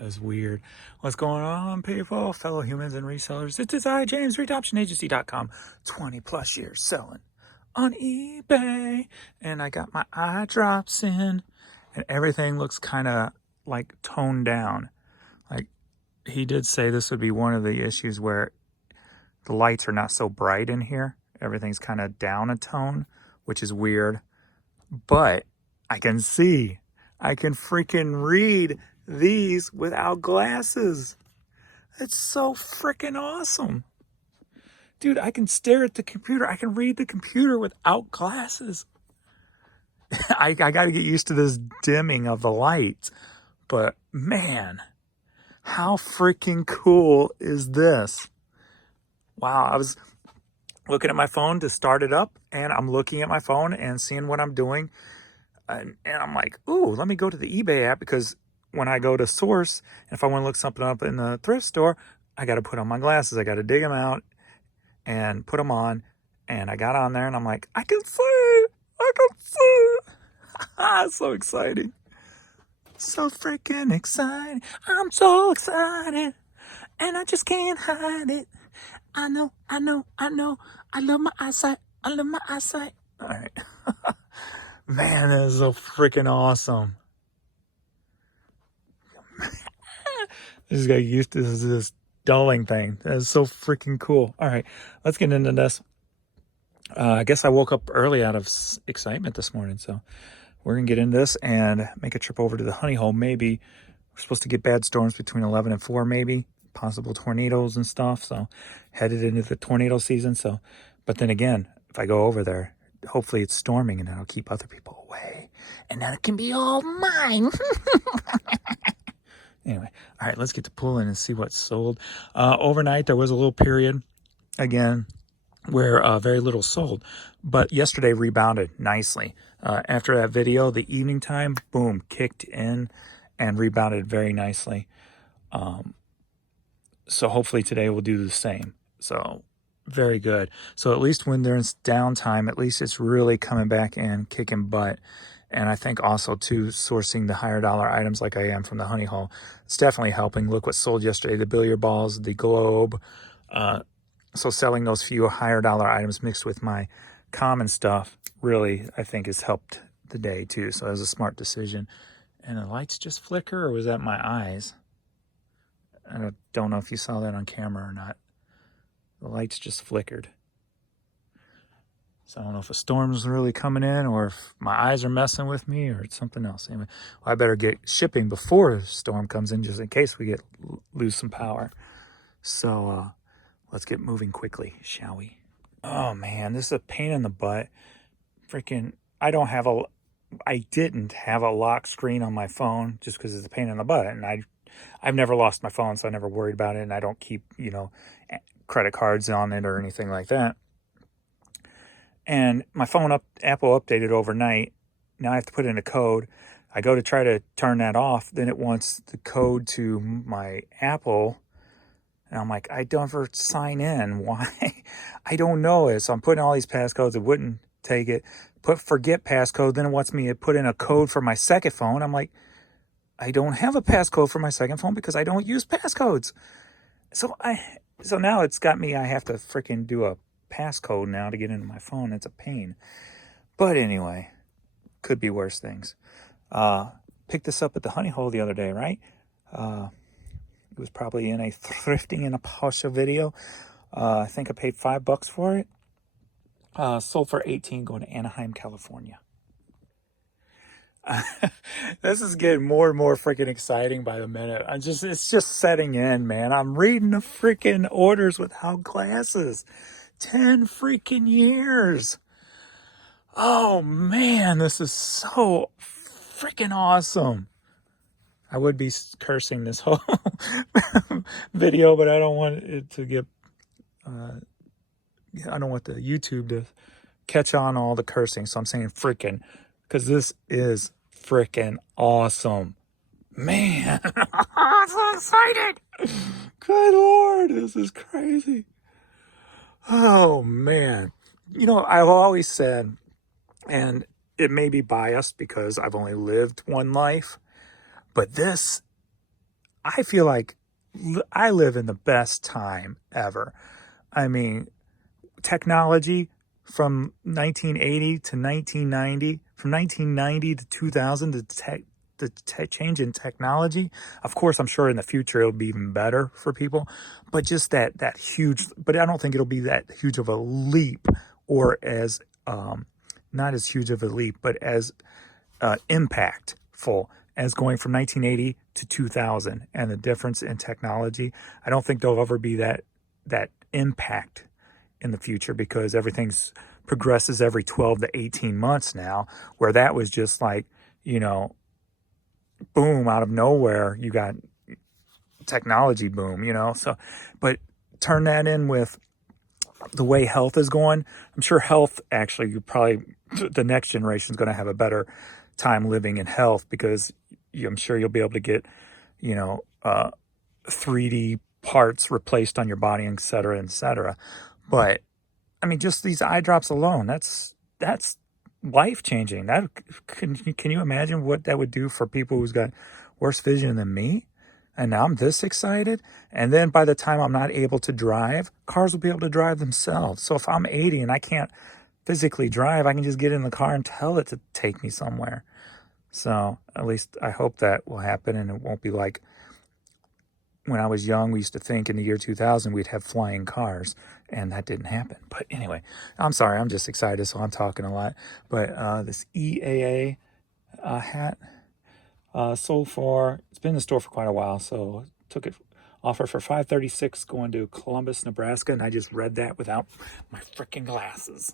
It's weird. What's going on, people? Fellow humans and resellers. It is I, James, RedOptionAgency.com. 20 plus years selling on eBay. And I got my eye drops in, and everything looks kind of like toned down. Like, he did say this would be one of the issues where the lights are not so bright in here. Everything's kind of down a tone, which is weird. But I can see. I can freaking read these without glasses. It's so freaking awesome. Dude, I can stare at the computer. I can read the computer without glasses. I got to get used to this dimming of the lights. But man, how freaking cool is this? Wow, I was looking at my phone to start it up, and I'm looking at my phone and seeing what I'm doing. And I'm like, ooh, let me go to the eBay app, because when I go to source, if I want to look something up in the thrift store, I got to put on my glasses. I got to dig them out and put them on. And I got on there and I'm like, I can see. It's so exciting. So freaking exciting. I'm so excited. And I just can't hide it. I know. I love my eyesight. All right. Man, that is so freaking awesome. I just got used to this dulling thing. That is so freaking cool. All right, let's get into this. I guess I woke up early out of excitement this morning, so we're going to get into this and make a trip over to the honey hole. Maybe we're supposed to get bad storms between 11 and 4, maybe. Possible tornadoes and stuff, so headed into the tornado season. So, but then again, if I go over there, hopefully it's storming and that'll keep other people away. And then it can be all mine. Anyway, all right, let's get to pulling and see what's sold. Overnight, there was a little period, again, where very little sold. But yesterday rebounded nicely. After that video, the evening time, boom, kicked in and rebounded very nicely. So hopefully today we'll do the same. So very good. So at least when there's downtime, at least it's really coming back and kicking butt. And I think also, too, sourcing the higher dollar items like I am from the honey hole, it's definitely helping. Look what sold yesterday, the billiard balls, the globe. So selling those few higher dollar items mixed with my common stuff really, I think, has helped the day, too. So that was a smart decision. And the lights just flicker, or was that my eyes? I don't know if you saw that on camera or not. The lights just flickered. So I don't know if a storm's really coming in, or if my eyes are messing with me, or it's something else. Anyway, well, I better get shipping before the storm comes in, just in case we lose some power. So let's get moving quickly, shall we? Oh man, this is a pain in the butt. Freaking, I didn't have a lock screen on my phone just because it's a pain in the butt, and I've never lost my phone, so I never worried about it, and I don't keep, credit cards on it or anything like that. And my phone Apple updated overnight. Now I have to put in a code. I go to try to turn that off. Then it wants the code to my Apple. And I'm like, I don't ever sign in. Why? I don't know it. So I'm putting all these passcodes. It wouldn't take it. Forget passcode. Then it wants me to put in a code for my second phone. I'm like, I don't have a passcode for my second phone because I don't use passcodes. So now it's got me, I have to freaking do a passcode now to get into my phone. It's a pain. But anyway, could be worse things. Picked this up at the honey hole the other day, right? It was probably in a thrifting in a Pasha video. I think I paid $5 for it. Sold for $18, going to Anaheim, California. This is getting more and more freaking exciting by the minute. It's just setting in, man. I'm reading the freaking orders without glasses. 10 freaking years. Oh man, this is so freaking awesome. I would be cursing this whole video, but I don't want it to get, I don't want the YouTube to catch on all the cursing. So I'm saying freaking, because this is freaking awesome. Man, I'm so excited. Good Lord, this is crazy. Oh, man. I've always said, and it may be biased because I've only lived one life, but this I feel like I live in the best time ever. I mean, technology from 1980 to 1990, from 1990 to 2000, the change in technology. Of course, I'm sure in the future it'll be even better for people, but just that huge. But I don't think it'll be that huge of a leap, or as not as huge of a leap, but as impactful as going from 1980 to 2000, and the difference in technology. I don't think there'll ever be that impact in the future, because everything's progresses every 12 to 18 months now, where that was just like, boom, out of nowhere, you got technology boom, so, but turn that in with the way health is going. I'm sure health, actually, the next generation is going to have a better time living in health, because I'm sure you'll be able to get, 3D parts replaced on your body, et cetera, et cetera. But I mean, just these eye drops alone, that's life changing. That can you imagine what that would do for people who's got worse vision than me? And now I'm this excited. And then by the time I'm not able to drive, cars will be able to drive themselves. So if I'm 80 and I can't physically drive, I can just get in the car and tell it to take me somewhere. So at least I hope that will happen, and it won't be like when I was young, we used to think in the year 2000 we'd have flying cars, and that didn't happen. But anyway, I'm sorry, I'm just excited, so I'm talking a lot. But this EAA hat sold for, it's been in the store for quite a while, so took it, offer for $536 going to Columbus, Nebraska, and I just read that without my freaking glasses.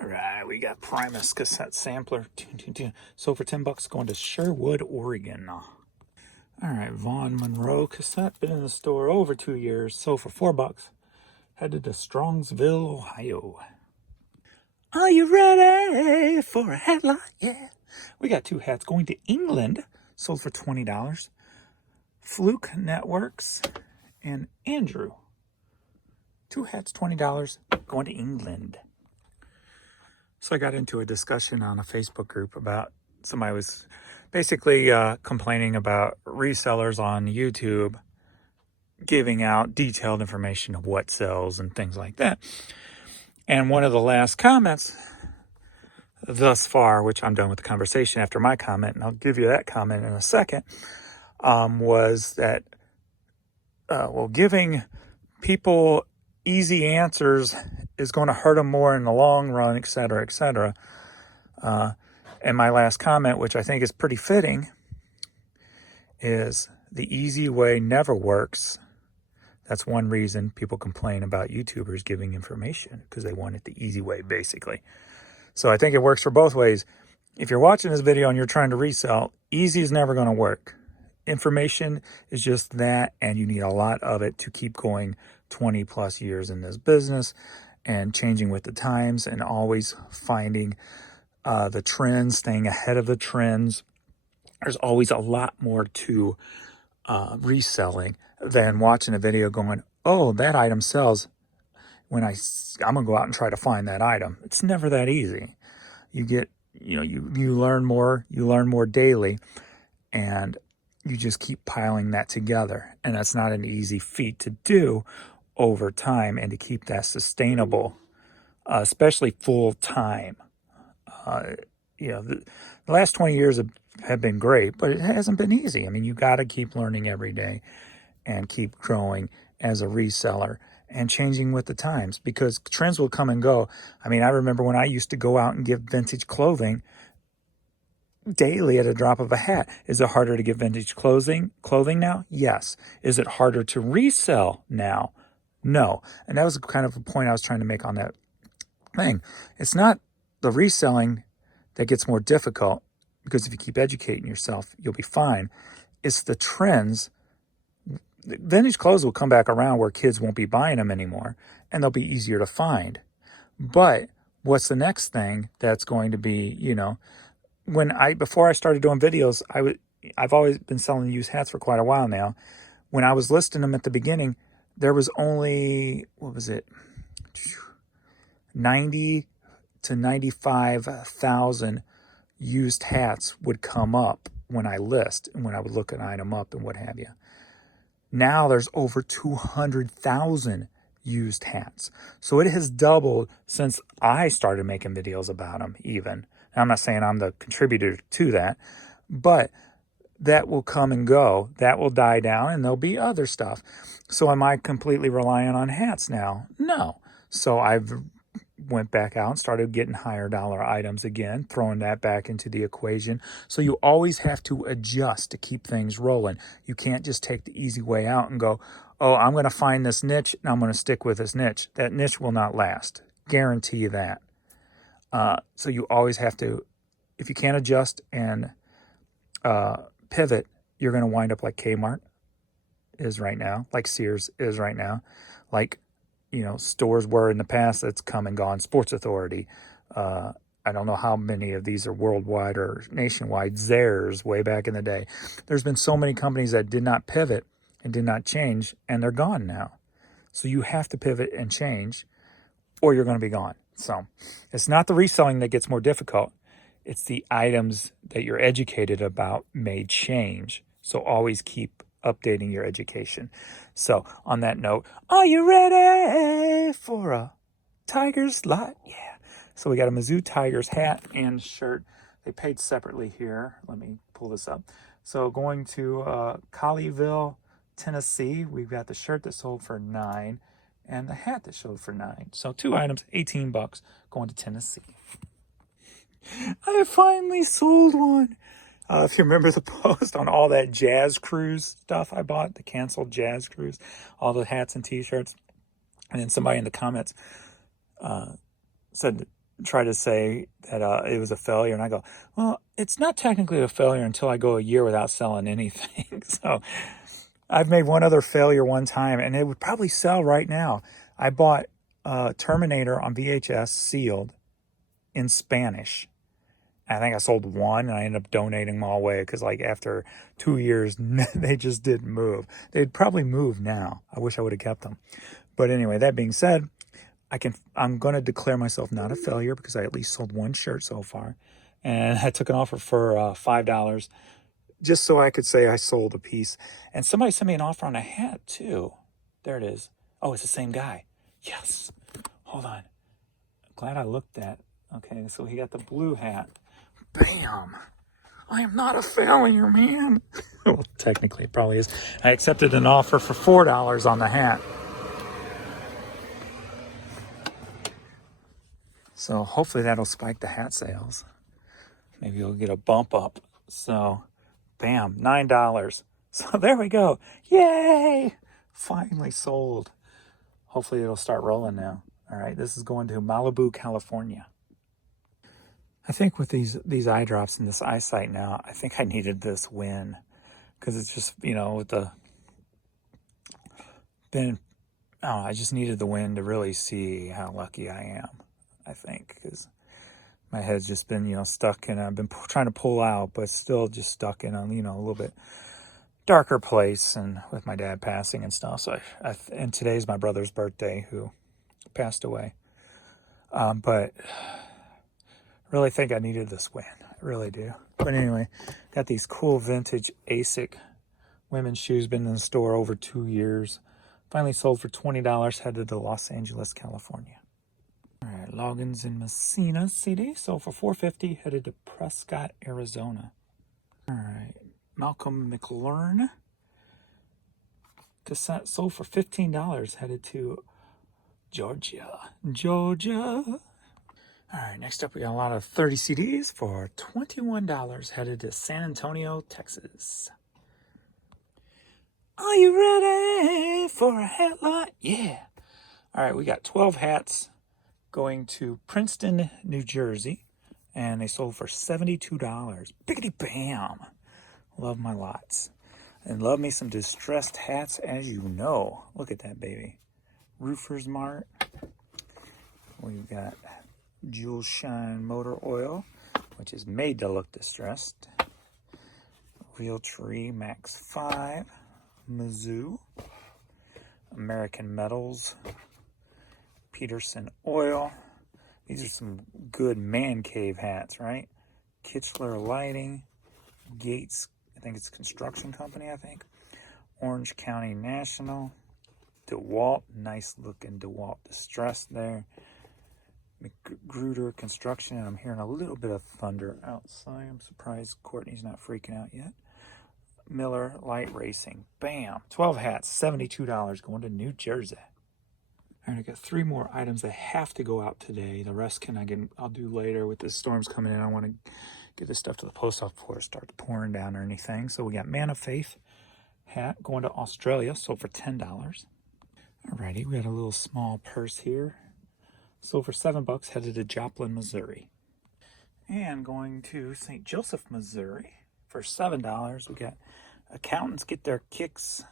All right, we got Primus cassette sampler, sold for $10 going to Sherwood, Oregon. All right, Vaughn Monroe cassette, been in the store over 2 years, sold for $4. Headed to Strongsville, Ohio. Are you ready for a headline? Yeah. We got 2 hats going to England, sold for $20. Fluke Networks and Andrew. 2 hats, $20, going to England. So I got into a discussion on a Facebook group about, somebody was basically complaining about resellers on YouTube giving out detailed information of what sells and things like that. And one of the last comments thus far, which I'm done with the conversation after my comment, and I'll give you that comment in a second, was that, giving people easy answers is going to hurt them more in the long run, et cetera, et cetera. And my last comment, which I think is pretty fitting, is the easy way never works. That's one reason people complain about YouTubers giving information, because they want it the easy way, basically. So I think it works for both ways. If you're watching this video and you're trying to resell, easy is never going to work. Information is just that, and you need a lot of it to keep going 20 plus years in this business and changing with the times and always finding the trends, staying ahead of the trends. There's always a lot more to reselling than watching a video going, oh, that item sells. I'm going to go out and try to find that item. It's never that easy. You get, you learn more daily, and you just keep piling that together. And that's not an easy feat to do over time, and to keep that sustainable, especially full time. The last 20 years have been great, but it hasn't been easy. I mean, you got to keep learning every day and keep growing as a reseller and changing with the times, because trends will come and go. I mean, I remember when I used to go out and give vintage clothing daily at a drop of a hat. Is it harder to give vintage clothing now? Yes. Is it harder to resell now? No. And that was kind of a point I was trying to make on that thing. It's not the reselling that gets more difficult, because if you keep educating yourself, you'll be fine. It's the trends. Vintage clothes will come back around where kids won't be buying them anymore, and they'll be easier to find. But what's the next thing that's going to be, before I started doing videos, I've always been selling used hats for quite a while now. When I was listing them at the beginning, there was only, 90 to 95,000 used hats would come up when I list and when I would look an item up and what have you. Now there's over 200,000 used hats. So it has doubled since I started making videos about them even. Now, I'm not saying I'm the contributor to that, but that will come and go. That will die down and there'll be other stuff. So am I completely reliant on hats now? No. So I've went back out and started getting higher dollar items again, throwing that back into the equation. So you always have to adjust to keep things rolling. You can't just take the easy way out and go, oh, I'm going to find this niche and I'm going to stick with this niche. That niche will not last. Guarantee you that. So you always have to, if you can't adjust and pivot, you're going to wind up like Kmart is right now, like Sears is right now, like stores were in the past that's come and gone. Sports Authority. I don't know how many of these are worldwide or nationwide. Zehrs way back in the day. There's been so many companies that did not pivot and did not change, and they're gone now. So you have to pivot and change, or you're going to be gone. So it's not the reselling that gets more difficult. It's the items that you're educated about may change. So always keep updating your education. So on that note, are you ready for a Tigers lot? Yeah. So we got a Mizzou Tigers hat and shirt. They paid separately here. Let me pull this up. So going to Colleyville, Tennessee, we've got the shirt that sold for $9 and the hat that sold for $9. So 2 items, $18 going to Tennessee. I finally sold one. If you remember the post on all that Jazz Cruise stuff I bought, the canceled Jazz Cruise, all the hats and t-shirts, and then somebody in the comments tried to say that it was a failure, and I go, well, it's not technically a failure until I go a year without selling anything. So I've made one other failure one time, and it would probably sell right now. I bought Terminator on VHS sealed in Spanish. I think I sold one and I ended up donating them all away because like after 2 years, they just didn't move. They'd probably move now. I wish I would have kept them. But anyway, that being said, I'm going to declare myself not a failure because I at least sold one shirt so far. And I took an offer for $5 just so I could say I sold a piece. And somebody sent me an offer on a hat too. There it is. Oh, it's the same guy. Yes. Hold on. Glad I looked at. Okay, so he got the blue hat. Bam! I am not a failure, man. Well, technically, it probably is. I accepted an offer for $4 on the hat. So hopefully that'll spike the hat sales. Maybe you'll get a bump up. So, bam, $9. So there we go. Yay! Finally sold. Hopefully it'll start rolling now. All right, this is going to Malibu, California. I think with these eye drops and this eyesight now, I think I needed this win because it's just, with the I just needed the win to really see how lucky I am, I think, because my head's just been, stuck in, I've been trying to pull out, but still just stuck in a, a little bit darker place and with my dad passing and stuff. So and today's my brother's birthday who passed away. But really think I needed this win. I really do. But anyway, got these cool vintage ASIC women's shoes. Been in the store over 2 years. Finally sold for $20. Headed to Los Angeles, California. All right, Loggins in Messina CD. Sold for $4.50. Headed to Prescott, Arizona. All right, Malcolm McLaren cassette sold for $15. Headed to Georgia. All right, next up we got a lot of 30 CDs for $21 headed to San Antonio, Texas. Are you ready for a hat lot? Yeah. All right, we got 12 hats going to Princeton, New Jersey, and they sold for $72. Biggity bam. Love my lots. And love me some distressed hats, as you know. Look at that baby. Roofer's Mart. We've got Jewel Shine Motor Oil, which is made to look distressed. Realtree Max 5, Mizzou, American Metals, Peterson Oil. These are some good man cave hats, right? Kichler Lighting, Gates, I think it's a construction company, I think. Orange County National. DeWalt, nice looking DeWalt Distress there. McGruder Construction, and I'm hearing a little bit of thunder outside. I'm surprised Courtney's not freaking out yet. Miller Light Racing, bam, 12 hats, $72 going to New Jersey. All right, I got 3 more items that have to go out today. The rest I'll do later with the storms coming in. I want to get this stuff to the post office before it starts pouring down or anything. So we got Man of Faith hat going to Australia, sold for $10. Alrighty, we got a little small purse here. Sold for $7, headed to Joplin, Missouri. And going to St. Joseph, Missouri for $7. We got Accountants Get Their Kicks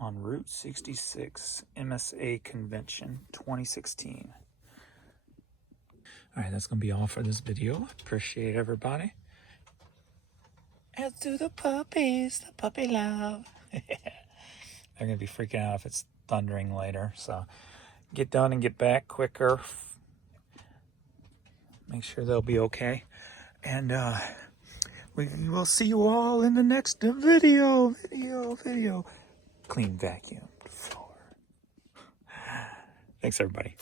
on Route 66 MSA Convention 2016. All right, that's going to be all for this video. Appreciate everybody. As do the puppies, the puppy love. They're going to be freaking out if it's thundering later, so get done and get back quicker. Make sure they'll be okay. And we will see you all in the next video. Clean vacuum floor. Thanks, everybody.